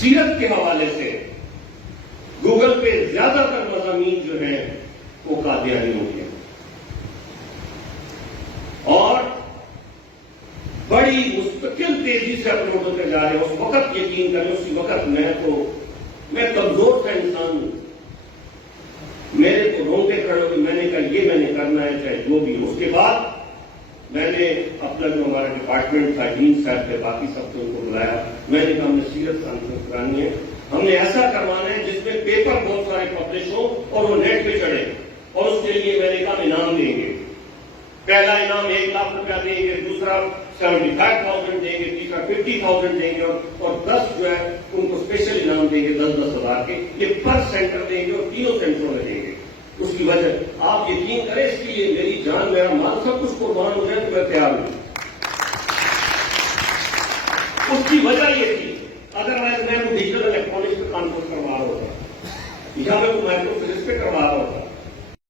سیرت کے حوالے سے گوگل پہ زیادہ تر مضامین جو ہیں وہ قادیانیوں کے ہیں، اور بڑی مستقل تیزی سے اپنے ہوتے جا رہے ہیں۔ اس وقت یقین کریں، اسی وقت میں کمزور تھا انسان ہوں، میرے کو رونگٹے کھڑے ہو کہ میں نے کہا یہ میں نے کرنا ہے چاہے جو بھی ہو۔ اس کے بعد میں نے اپنا جو ہمارا ڈپارٹمنٹ تھا، ڈین صاحب تھے، باقی سب کو ان کو بلایا، میں نے کہا ہم نے سیرت کانفرنس کرانی ہے، ہم نے ایسا کروانا ہے جس میں پیپر بہت سارے پبلش ہو اور وہ نیٹ پہ چڑھے، اور اس کے لیے میں نے کہا انعام دیں گے۔ پہلا انعام 1 لاکھ روپیہ دیں گے، دوسرا 75,000 دیں گے، تیسرا 50,000 دیں گے، اور 10 جو ہے ان کو اسپیشل انعام دیں گے 10-10 ہزار کے، یہ پر سینٹر دیں گے اور تینوں سینٹروں میں دیں گے۔ اس کی وجہ آپ یقین کریں، اس کے لیے میری جان میرا مال سب کچھ قربان ہو جائے تو میں تیار ہوں۔ اس کی وجہ یہ تھی، اگر میں ڈیجیٹل الیکٹرانکس پہ کانفرنس کروا رہا ہوتا یا میں مائکرو فزکس پہ کروا رہا ہوتا